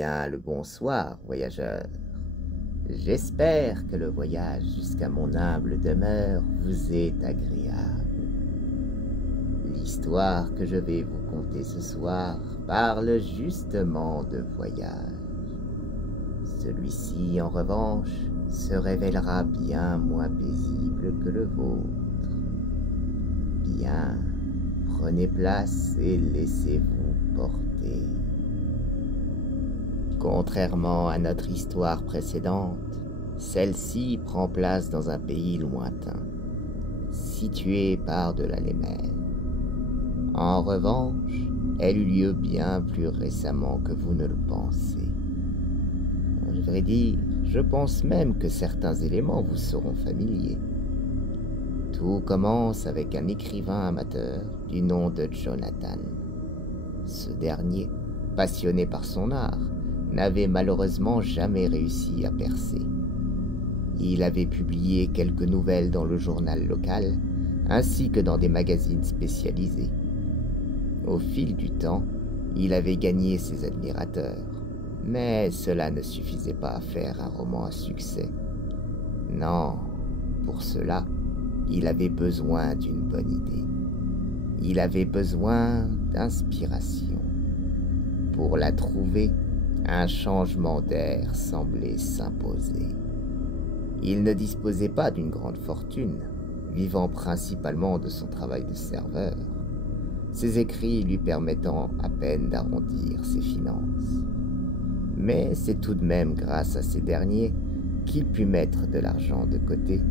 bien le bonsoir, voyageur. J'espère que le voyage jusqu'à mon humble demeure vous est agréable. L'histoire que je vais vous conter ce soir parle justement de voyage. Celui-ci, en revanche, se révélera bien moins paisible que le vôtre. Bien, prenez place et laissez-vous porter. Contrairement à notre histoire précédente, celle-ci prend place dans un pays lointain, situé par-delà les mers. En revanche, elle eut lieu bien plus récemment que vous ne le pensez. Je devrais dire, je pense même que certains éléments vous seront familiers. Tout commence avec un écrivain amateur du nom de Jonathan. Ce dernier, passionné par son art, n'avait malheureusement jamais réussi à percer. Il avait publié quelques nouvelles dans le journal local, ainsi que dans des magazines spécialisés. Au fil du temps, il avait gagné ses admirateurs, mais cela ne suffisait pas à faire un roman à succès. Non, pour cela, il avait besoin d'une bonne idée. Il avait besoin d'inspiration. Pour la trouver, un changement d'air semblait s'imposer. Il ne disposait pas d'une grande fortune, vivant principalement de son travail de serveur, ses écrits lui permettant à peine d'arrondir ses finances. Mais c'est tout de même grâce à ces derniers qu'il put mettre de l'argent de côté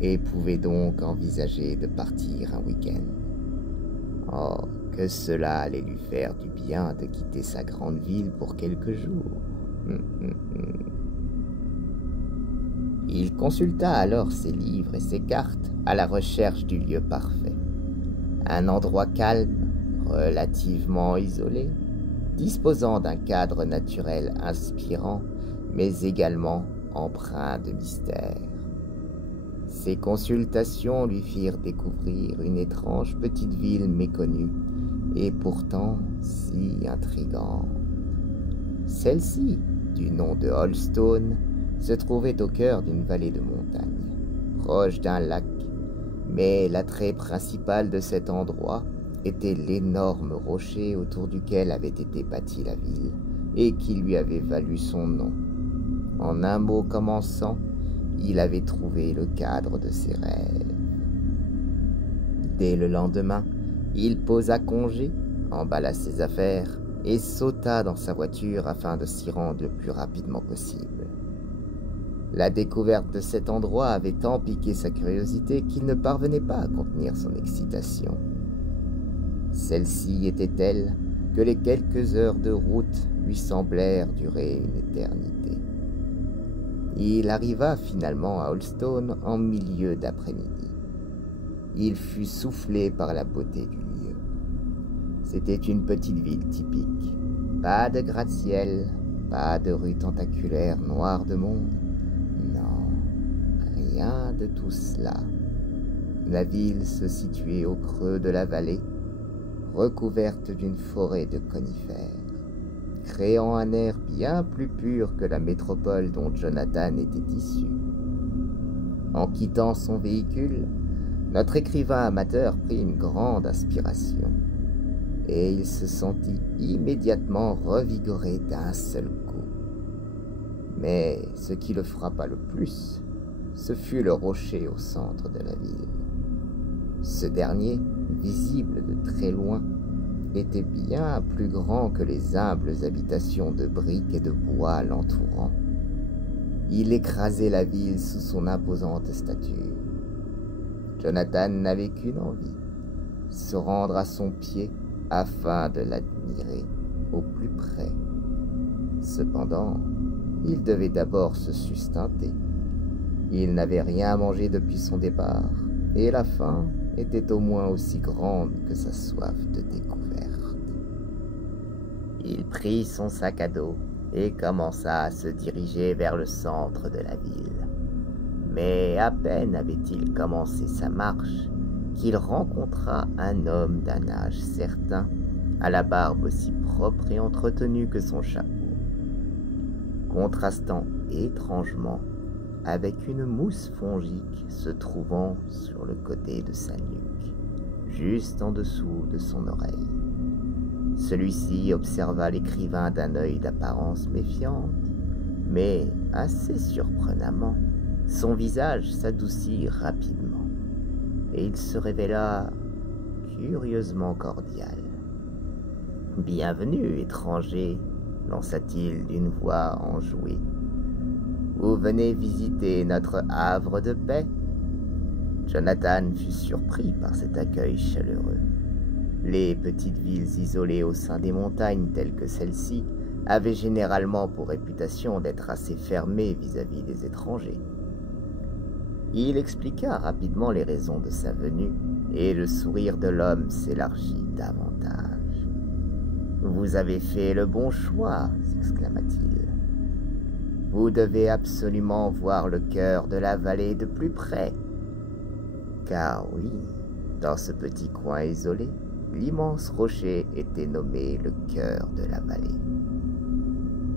et pouvait donc envisager de partir un week-end. Oh, que cela allait lui faire du bien de quitter sa grande ville pour quelques jours. Il consulta alors ses livres et ses cartes à la recherche du lieu parfait. Un endroit calme, relativement isolé, disposant d'un cadre naturel inspirant, mais également empreint de mystère. Ses consultations lui firent découvrir une étrange petite ville méconnue, et pourtant si intrigante. Celle-ci, du nom de Holstone, se trouvait au cœur d'une vallée de montagne, proche d'un lac, mais l'attrait principal de cet endroit était l'énorme rocher autour duquel avait été bâtie la ville, et qui lui avait valu son nom. En un mot commençant, il avait trouvé le cadre de ses rêves. Dès le lendemain, il posa congé, emballa ses affaires et sauta dans sa voiture afin de s'y rendre le plus rapidement possible. La découverte de cet endroit avait tant piqué sa curiosité qu'il ne parvenait pas à contenir son excitation. Celle-ci était telle que les quelques heures de route lui semblèrent durer une éternité. Il arriva finalement à Holstone en milieu d'après-midi. Il fut soufflé par la beauté du lieu. C'était une petite ville typique. Pas de gratte-ciel, pas de rues tentaculaires noires de monde. Non, rien de tout cela. La ville se situait au creux de la vallée, recouverte d'une forêt de conifères, créant un air bien plus pur que la métropole dont Jonathan était issu. En quittant son véhicule, notre écrivain amateur prit une grande inspiration, et il se sentit immédiatement revigoré d'un seul coup. Mais ce qui le frappa le plus, ce fut le rocher au centre de la ville. Ce dernier, visible de très loin, était bien plus grand que les humbles habitations de briques et de bois l'entourant. Il écrasait la ville sous son imposante stature. Jonathan n'avait qu'une envie, se rendre à son pied afin de l'admirer au plus près. Cependant, il devait d'abord se sustenter. Il n'avait rien mangé depuis son départ, et la faim était au moins aussi grande que sa soif de découverte. Il prit son sac à dos et commença à se diriger vers le centre de la ville. Mais à peine avait-il commencé sa marche qu'il rencontra un homme d'un âge certain, à la barbe aussi propre et entretenue que son chapeau. contrastant étrangement avec une mousse fongique se trouvant sur le côté de sa nuque, juste en dessous de son oreille. Celui-ci observa l'écrivain d'un œil d'apparence méfiante, mais assez surprenamment, son visage s'adoucit rapidement, et il se révéla curieusement cordial. « Bienvenue, étranger », lança-t-il d'une voix enjouée. « Vous venez visiter notre havre de paix ?» Jonathan fut surpris par cet accueil chaleureux. Les petites villes isolées au sein des montagnes telles que celle-ci avaient généralement pour réputation d'être assez fermées vis-à-vis des étrangers. Il expliqua rapidement les raisons de sa venue, et le sourire de l'homme s'élargit davantage. « Vous avez fait le bon choix », s'exclama-t-il. « Vous devez absolument voir le cœur de la vallée de plus près. Car oui, dans ce petit coin isolé, l'immense rocher était nommé le cœur de la vallée. »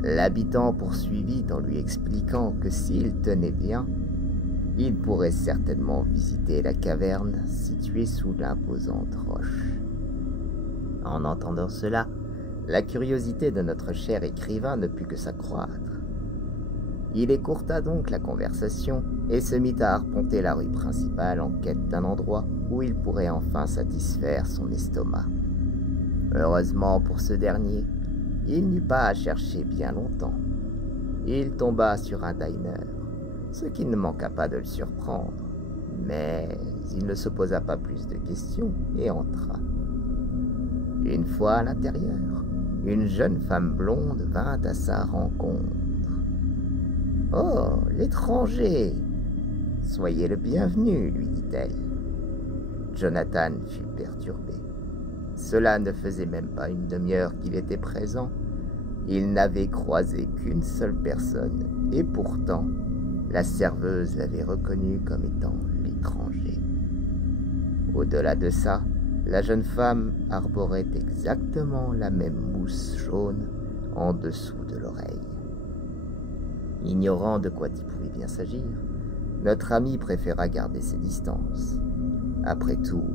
L'habitant poursuivit en lui expliquant que s'il tenait bien, il pourrait certainement visiter la caverne située sous l'imposante roche. En entendant cela, la curiosité de notre cher écrivain ne put que s'accroître. Il écourta donc la conversation et se mit à arpenter la rue principale en quête d'un endroit où il pourrait enfin satisfaire son estomac. Heureusement pour ce dernier, il n'eut pas à chercher bien longtemps. Il tomba sur un diner, ce qui ne manqua pas de le surprendre, mais il ne se posa pas plus de questions et entra. Une fois à l'intérieur, une jeune femme blonde vint à sa rencontre. « Oh, l'étranger! Soyez le bienvenu, lui dit-elle. » Jonathan fut perturbé. Cela ne faisait même pas une demi-heure qu'il était présent. Il n'avait croisé qu'une seule personne, et pourtant, la serveuse l'avait reconnu comme étant l'étranger. Au-delà de ça, la jeune femme arborait exactement la même mousse jaune en dessous de l'oreille. Ignorant de quoi il pouvait bien s'agir, notre ami préféra garder ses distances. Après tout,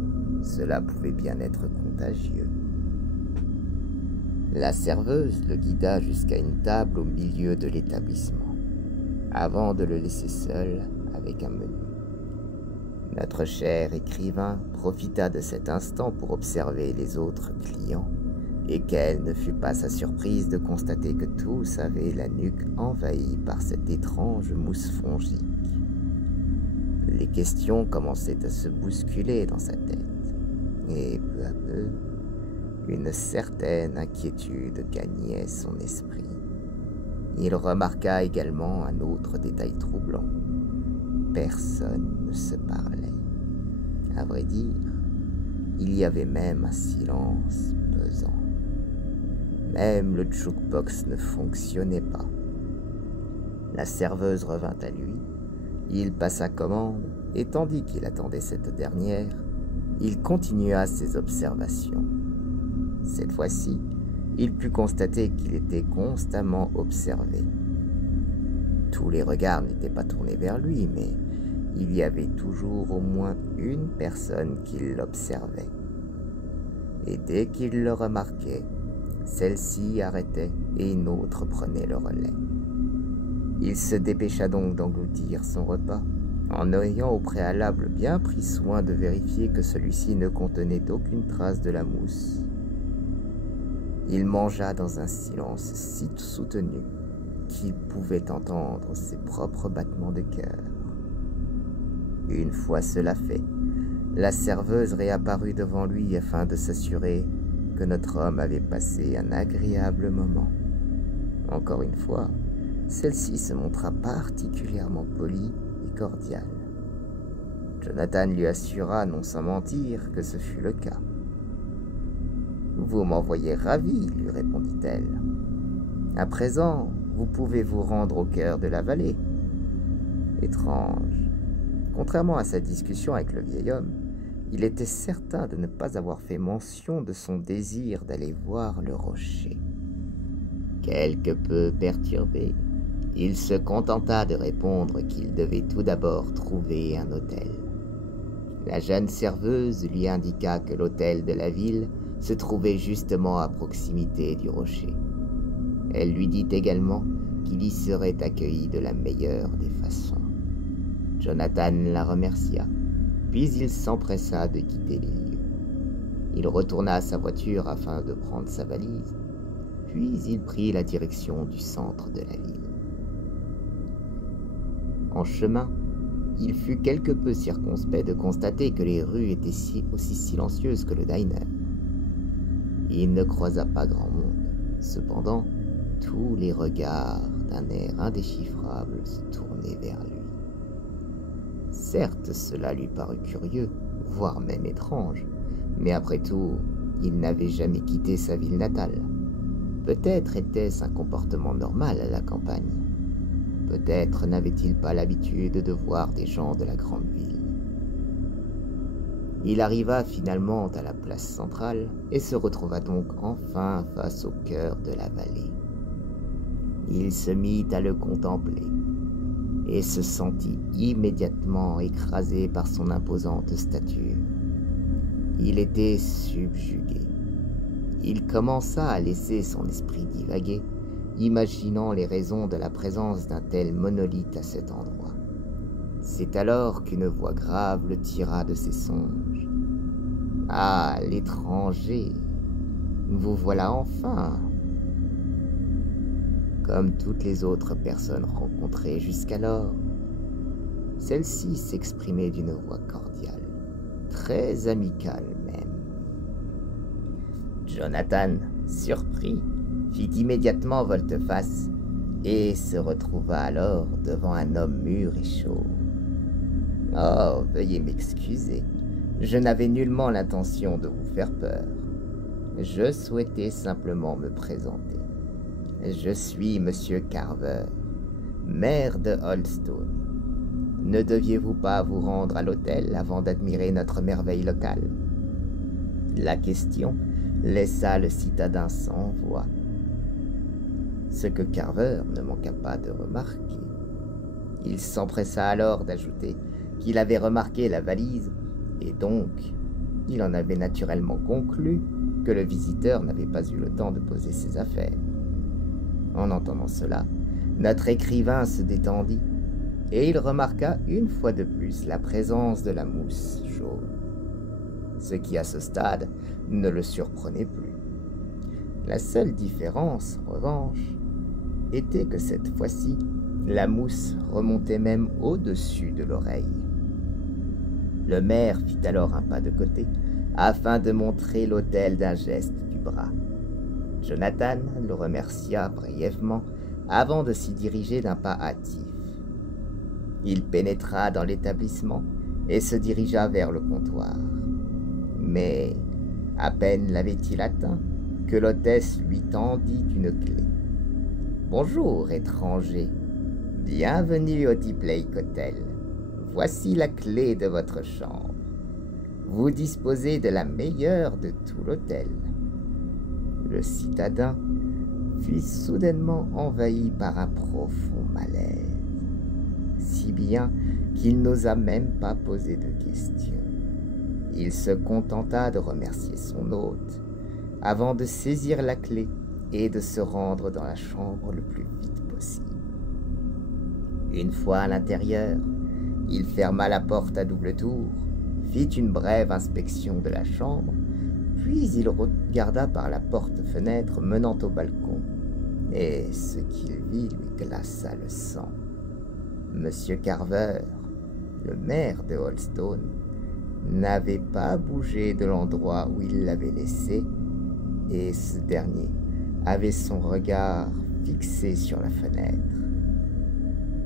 cela pouvait bien être contagieux. La serveuse le guida jusqu'à une table au milieu de l'établissement, avant de le laisser seul avec un menu. Notre cher écrivain profita de cet instant pour observer les autres clients, et quelle ne fut pas sa surprise de constater que tous avaient la nuque envahie par cette étrange mousse fongique. Les questions commençaient à se bousculer dans sa tête, et peu à peu, une certaine inquiétude gagnait son esprit. Il remarqua également un autre détail troublant. Personne ne se parlait. À vrai dire, il y avait même un silence pesant. Même le jukebox ne fonctionnait pas. La serveuse revint à lui, il passa commande, et tandis qu'il attendait cette dernière, il continua ses observations. Cette fois-ci, il put constater qu'il était constamment observé. Tous les regards n'étaient pas tournés vers lui, mais il y avait toujours au moins une personne qui l'observait. Et dès qu'il le remarquait, celle-ci arrêtait et une autre prenait le relais. Il se dépêcha donc d'engloutir son repas, en ayant au préalable bien pris soin de vérifier que celui-ci ne contenait aucune trace de la mousse. Il mangea dans un silence si soutenu qu'il pouvait entendre ses propres battements de cœur. Une fois cela fait, la serveuse réapparut devant lui afin de s'assurer que notre homme avait passé un agréable moment. Encore une fois, celle-ci se montra particulièrement polie et cordiale. Jonathan lui assura, non sans mentir, que ce fut le cas. « Vous m'envoyez ravi, lui répondit-elle. À présent, vous pouvez vous rendre au cœur de la vallée. » Étrange. Contrairement à sa discussion avec le vieil homme, il était certain de ne pas avoir fait mention de son désir d'aller voir le rocher. Quelque peu perturbé, Il se contenta de répondre qu'il devait tout d'abord trouver un hôtel. La jeune serveuse lui indiqua que l'hôtel de la ville se trouvait justement à proximité du rocher. Elle lui dit également qu'il y serait accueilli de la meilleure des façons. Jonathan la remercia, puis il s'empressa de quitter les lieux. Il retourna à sa voiture afin de prendre sa valise, puis il prit la direction du centre de la ville. En chemin, il fut quelque peu circonspect de constater que les rues étaient aussi silencieuses que le diner. Il ne croisa pas grand monde. Cependant, tous les regards d'un air indéchiffrable se tournaient vers lui. Certes, cela lui parut curieux, voire même étrange, mais après tout, il n'avait jamais quitté sa ville natale. Peut-être était-ce un comportement normal à la campagne. Peut-être n'avait-il pas l'habitude de voir des gens de la grande ville. Il arriva finalement à la place centrale et se retrouva donc enfin face au cœur de la vallée. Il se mit à le contempler et se sentit immédiatement écrasé par son imposante stature. Il était subjugué. Il commença à laisser son esprit divaguer, imaginant les raisons de la présence d'un tel monolithe à cet endroit. C'est alors qu'une voix grave le tira de ses songes. « Ah, l'étranger, vous voilà enfin !» Comme toutes les autres personnes rencontrées jusqu'alors, celle-ci s'exprimait d'une voix cordiale, très amicale même. Jonathan, surpris, fit immédiatement volte-face et se retrouva alors devant un homme mûr et chauve. « Oh, veuillez m'excuser, je n'avais nullement l'intention de vous faire peur. Je souhaitais simplement me présenter. Je suis Monsieur Carver, maire de Oldstone. Ne deviez-vous pas vous rendre à l'hôtel avant d'admirer notre merveille locale ?» La question laissa le citadin sans voix. Ce que Carver ne manqua pas de remarquer. Il s'empressa alors d'ajouter qu'il avait remarqué la valise, et donc il en avait naturellement conclu que le visiteur n'avait pas eu le temps de poser ses affaires. En entendant cela, notre écrivain se détendit, et il remarqua une fois de plus la présence de la mousse jaune, ce qui à ce stade ne le surprenait plus. La seule différence, en revanche, était que cette fois-ci, la mousse remontait même au-dessus de l'oreille. Le maire fit alors un pas de côté, afin de montrer l'hôtel d'un geste du bras. Jonathan le remercia brièvement avant de s'y diriger d'un pas hâtif. Il pénétra dans l'établissement et se dirigea vers le comptoir. Mais à peine l'avait-il atteint que l'hôtesse lui tendit une clé. « Bonjour, étranger. Bienvenue au Deep Lake Hotel. Voici la clé de votre chambre. Vous disposez de la meilleure de tout l'hôtel. » Le citadin fut soudainement envahi par un profond malaise, si bien qu'il n'osa même pas poser de questions. Il se contenta de remercier son hôte, avant de saisir la clé et de se rendre dans la chambre le plus vite possible. Une fois à l'intérieur, il ferma la porte à double tour, fit une brève inspection de la chambre, puis il regarda par la porte-fenêtre menant au balcon, et ce qu'il vit lui glaça le sang. Monsieur Carver, le maire de Oldstone, n'avait pas bougé de l'endroit où il l'avait laissé, et ce dernier avait son regard fixé sur la fenêtre,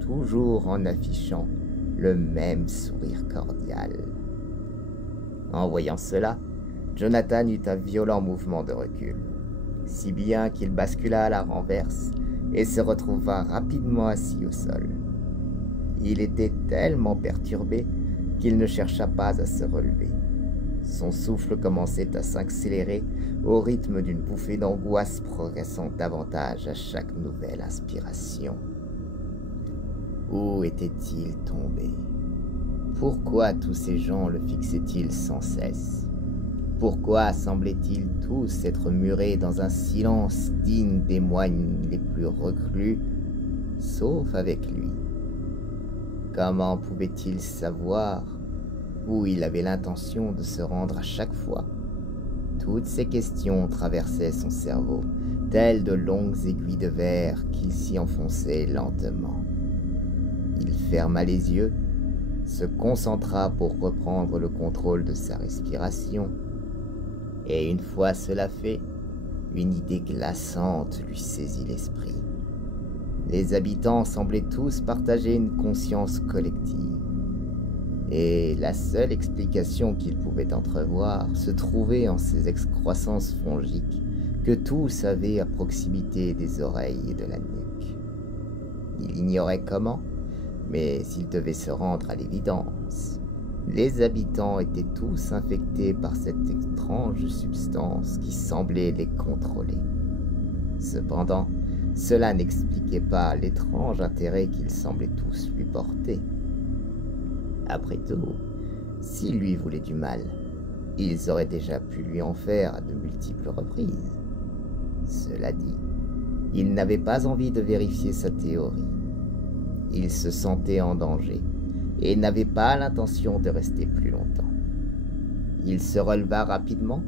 toujours en affichant le même sourire cordial. En voyant cela, Jonathan eut un violent mouvement de recul, si bien qu'il bascula à la renverse et se retrouva rapidement assis au sol. Il était tellement perturbé qu'il ne chercha pas à se relever. Son souffle commençait à s'accélérer au rythme d'une bouffée d'angoisse progressant davantage à chaque nouvelle inspiration. Où était-il tombé? Pourquoi tous ces gens le fixaient-ils sans cesse? Pourquoi semblaient-ils tous être murés dans un silence digne des moines les plus reclus, sauf avec lui? Comment pouvait-il savoir où il avait l'intention de se rendre à chaque fois? Toutes ces questions traversaient son cerveau, telles de longues aiguilles de verre qu'il s'y enfonçait lentement. Il ferma les yeux, se concentra pour reprendre le contrôle de sa respiration, et une fois cela fait, une idée glaçante lui saisit l'esprit. Les habitants semblaient tous partager une conscience collective, et la seule explication qu'il pouvait entrevoir se trouvait en ces excroissances fongiques que tous avaient à proximité des oreilles et de la nuque. Il ignorait comment, mais s'il devait se rendre à l'évidence, les habitants étaient tous infectés par cette étrange substance qui semblait les contrôler. Cependant, cela n'expliquait pas l'étrange intérêt qu'ils semblaient tous lui porter. Après tout, s'ils lui voulaient du mal, ils auraient déjà pu lui en faire à de multiples reprises. Cela dit, il n'avait pas envie de vérifier sa théorie. Il se sentait en danger et n'avait pas l'intention de rester plus longtemps. Il se releva rapidement,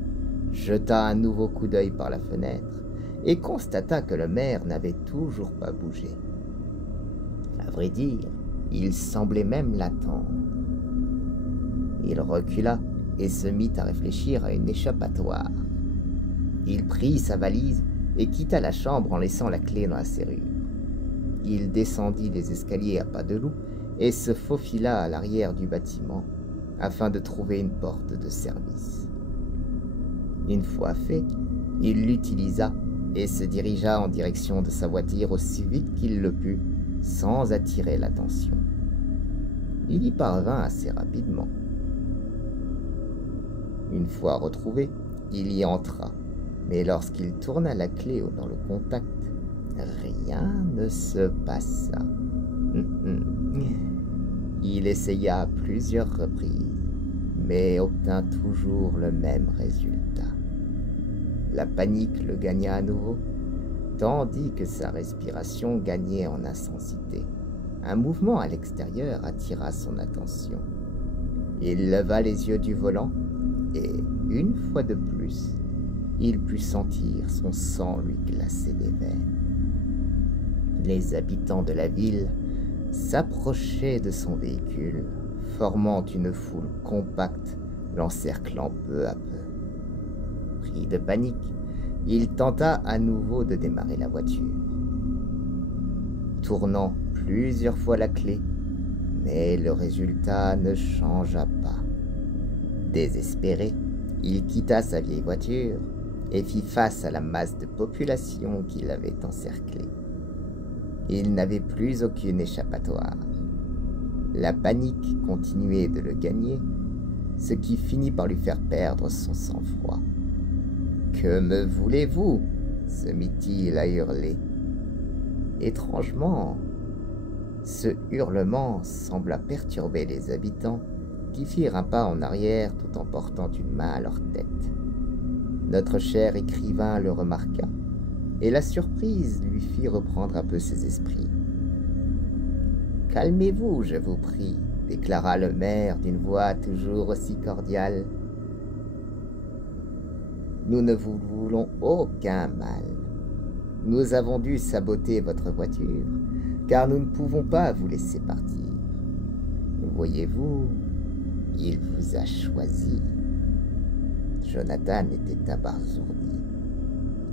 jeta un nouveau coup d'œil par la fenêtre et constata que le maire n'avait toujours pas bougé. À vrai dire, il semblait même l'attendre. Il recula et se mit à réfléchir à une échappatoire. Il prit sa valise et quitta la chambre en laissant la clé dans la serrure. Il descendit les escaliers à pas de loup et se faufila à l'arrière du bâtiment afin de trouver une porte de service. Une fois fait, il l'utilisa et se dirigea en direction de sa voiture aussi vite qu'il le put, sans attirer l'attention. Il y parvint assez rapidement. Une fois retrouvé, il y entra, mais lorsqu'il tourna la clé dans le contact, rien ne se passa. Il essaya à plusieurs reprises, mais obtint toujours le même résultat. La panique le gagna à nouveau, tandis que sa respiration gagnait en intensité. Un mouvement à l'extérieur attira son attention. Il leva les yeux du volant et, une fois de plus, il put sentir son sang lui glacer les veines. Les habitants de la ville s'approchaient de son véhicule, formant une foule compacte, l'encerclant peu à peu. Pris de panique, il tenta à nouveau de démarrer la voiture, tournant plusieurs fois la clé, mais le résultat ne changea pas. Désespéré, il quitta sa vieille voiture et fit face à la masse de population qui l'avait encerclé. Il n'avait plus aucune échappatoire. La panique continuait de le gagner, ce qui finit par lui faire perdre son sang-froid. « Que me voulez-vous » se mit-il à hurler. Étrangement, ce hurlement sembla perturber les habitants qui firent un pas en arrière tout en portant une main à leur tête. Notre cher écrivain le remarqua, et la surprise lui fit reprendre un peu ses esprits. « Calmez-vous, je vous prie, » déclara le maire d'une voix toujours aussi cordiale. « Nous ne vous voulons aucun mal. Nous avons dû saboter votre voiture, car nous ne pouvons pas vous laisser partir. Voyez-vous, il vous a choisi. » Jonathan était abasourdi.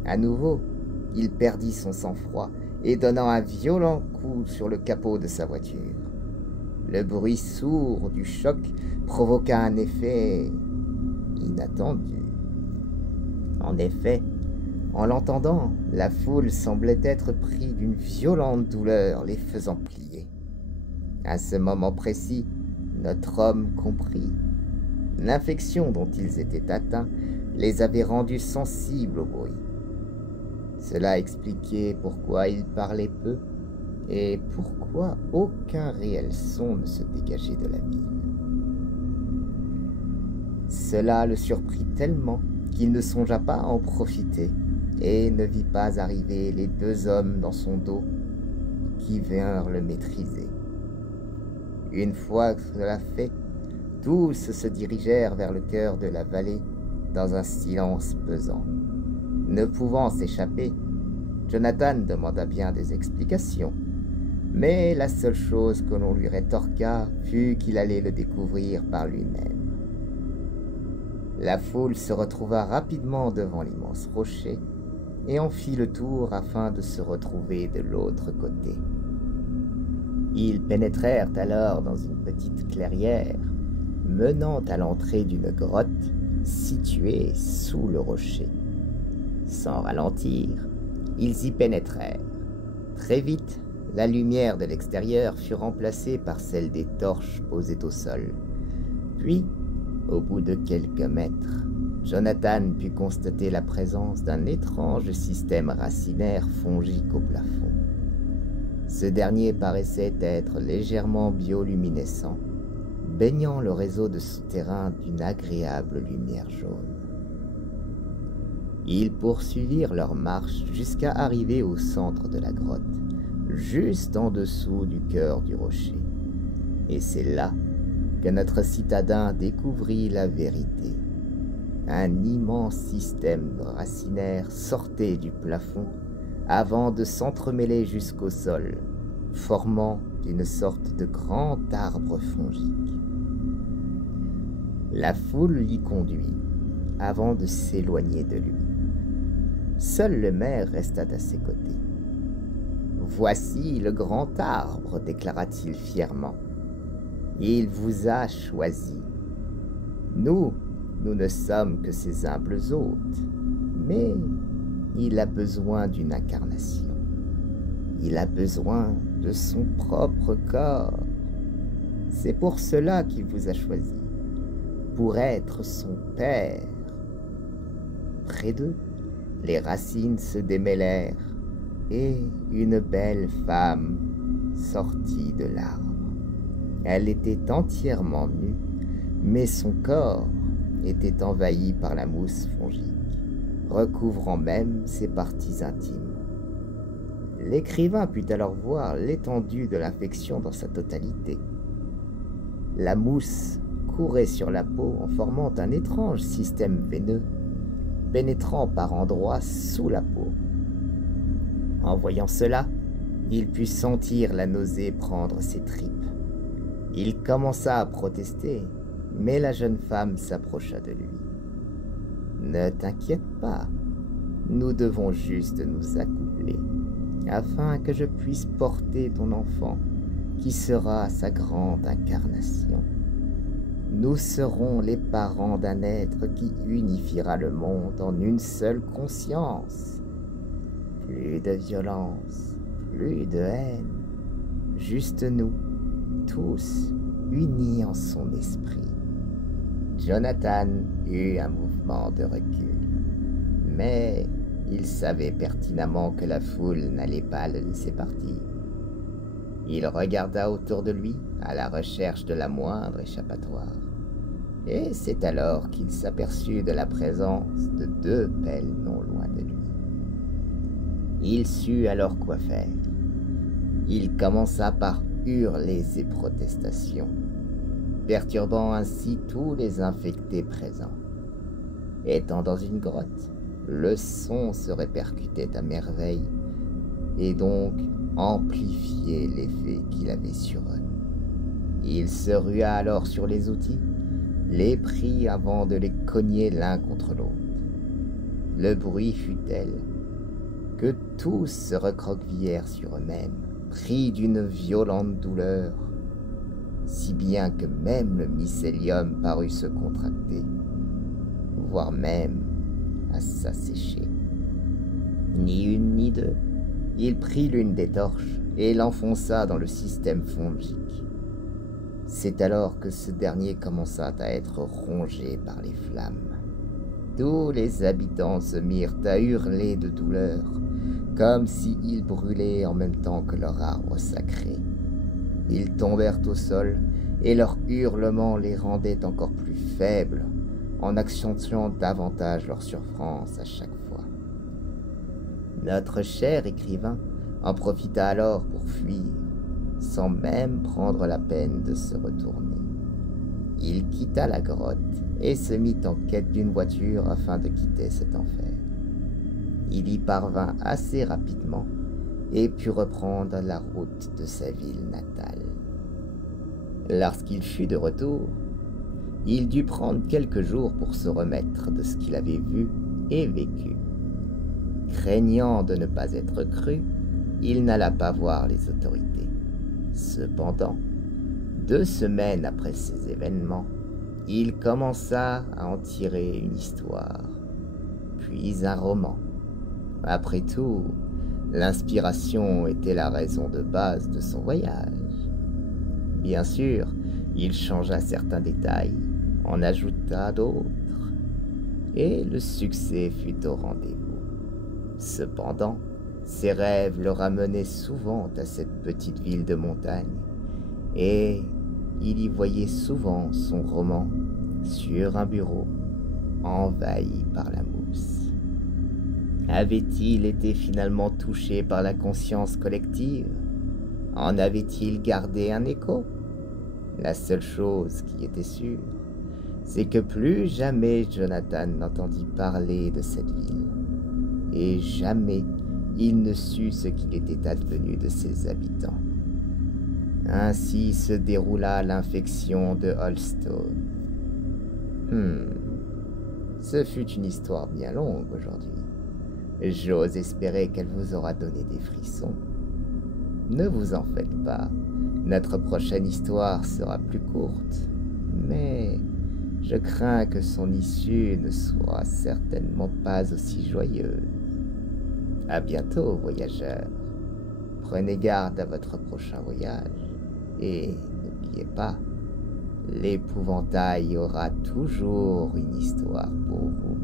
À nouveau, il perdit son sang-froid et donnant un violent coup sur le capot de sa voiture. Le bruit sourd du choc provoqua un effet inattendu. En effet, en l'entendant, la foule semblait être prise d'une violente douleur les faisant plier. À ce moment précis, notre homme comprit. L'infection dont ils étaient atteints les avait rendus sensibles au bruit. Cela expliquait pourquoi ils parlaient peu et pourquoi aucun réel son ne se dégageait de la ville. Cela le surprit tellement qu'il ne songea pas à en profiter et ne vit pas arriver les deux hommes dans son dos qui vinrent le maîtriser. Une fois cela fait, tous se dirigèrent vers le cœur de la vallée dans un silence pesant. Ne pouvant s'échapper, Jonathan demanda bien des explications, mais la seule chose que l'on lui rétorqua fut qu'il allait le découvrir par lui-même. La foule se retrouva rapidement devant l'immense rocher et en fit le tour afin de se retrouver de l'autre côté. Ils pénétrèrent alors dans une petite clairière menant à l'entrée d'une grotte située sous le rocher. Sans ralentir, ils y pénétrèrent. Très vite, la lumière de l'extérieur fut remplacée par celle des torches posées au sol. Puis, au bout de quelques mètres, Jonathan put constater la présence d'un étrange système racinaire fongique au plafond. Ce dernier paraissait être légèrement bioluminescent, baignant le réseau de souterrains d'une agréable lumière jaune. Ils poursuivirent leur marche jusqu'à arriver au centre de la grotte, juste en dessous du cœur du rocher. Et c'est là que notre citadin découvrit la vérité. Un immense système racinaire sortait du plafond avant de s'entremêler jusqu'au sol, formant une sorte de grand arbre fongique. La foule l'y conduit avant de s'éloigner de lui. Seul le maire resta à ses côtés. « Voici le grand arbre, déclara-t-il fièrement. Il vous a choisi. Nous ne sommes que ses humbles hôtes, mais il a besoin d'une incarnation. Il a besoin de son propre corps. C'est pour cela qu'il vous a choisi, pour être son père. » Près d'eux, les racines se démêlèrent et une belle femme sortit de l'arbre. Elle était entièrement nue, mais son corps était envahi par la mousse fongique, recouvrant même ses parties intimes. L'écrivain put alors voir l'étendue de l'infection dans sa totalité. La mousse courait sur la peau en formant un étrange système veineux, pénétrant par endroits sous la peau. En voyant cela, il put sentir la nausée prendre ses tripes. Il commença à protester, mais la jeune femme s'approcha de lui. « Ne t'inquiète pas, nous devons juste nous accoupler, afin que je puisse porter ton enfant, qui sera sa grande incarnation. Nous serons les parents d'un être qui unifiera le monde en une seule conscience. Plus de violence, plus de haine, juste nous, tous unis en son esprit. » Jonathan eut un mouvement de recul, mais il savait pertinemment que la foule n'allait pas le laisser partir. Il regarda autour de lui à la recherche de la moindre échappatoire, et c'est alors qu'il s'aperçut de la présence de deux pelles non loin de lui. Il sut alors quoi faire. Il commença par hurler ses protestations, perturbant ainsi tous les infectés présents. Étant dans une grotte, le son se répercutait à merveille et donc amplifiait l'effet qu'il avait sur eux. Il se rua alors sur les outils, les prit avant de les cogner l'un contre l'autre. Le bruit fut tel que tous se recroquevillèrent sur eux-mêmes, pris d'une violente douleur, si bien que même le mycélium parut se contracter, voire même à s'assécher. Ni une ni deux, il prit l'une des torches et l'enfonça dans le système fongique. C'est alors que ce dernier commença à être rongé par les flammes. Tous les habitants se mirent à hurler de douleur, comme s'ils brûlaient en même temps que leur arbre sacré. Ils tombèrent au sol, et leur hurlement les rendait encore plus faibles, en accentuant davantage leur souffrance à chaque fois. Notre cher écrivain en profita alors pour fuir, sans même prendre la peine de se retourner. Il quitta la grotte et se mit en quête d'une voiture afin de quitter cet enfer. Il y parvint assez rapidement et put reprendre la route de sa ville natale. Lorsqu'il fut de retour, il dut prendre quelques jours pour se remettre de ce qu'il avait vu et vécu. Craignant de ne pas être cru, il n'alla pas voir les autorités. Cependant, 2 semaines après ces événements, il commença à en tirer une histoire, puis un roman. Après tout, l'inspiration était la raison de base de son voyage. Bien sûr, il changea certains détails, en ajouta d'autres, et le succès fut au rendez-vous. Cependant, ses rêves le ramenaient souvent à cette petite ville de montagne, et il y voyait souvent son roman sur un bureau, envahi par la mousse. Avait-il été finalement touché par la conscience collective? En avait-il gardé un écho? La seule chose qui était sûre, c'est que plus jamais Jonathan n'entendit parler de cette ville, et jamais il ne sut ce qu'il était advenu de ses habitants. Ainsi se déroula l'infection de Holstone. Ce fut une histoire bien longue aujourd'hui. J'ose espérer qu'elle vous aura donné des frissons. Ne vous en faites pas, notre prochaine histoire sera plus courte, mais je crains que son issue ne soit certainement pas aussi joyeuse. À bientôt, voyageurs. Prenez garde à votre prochain voyage, et n'oubliez pas, l'épouvantail aura toujours une histoire pour vous.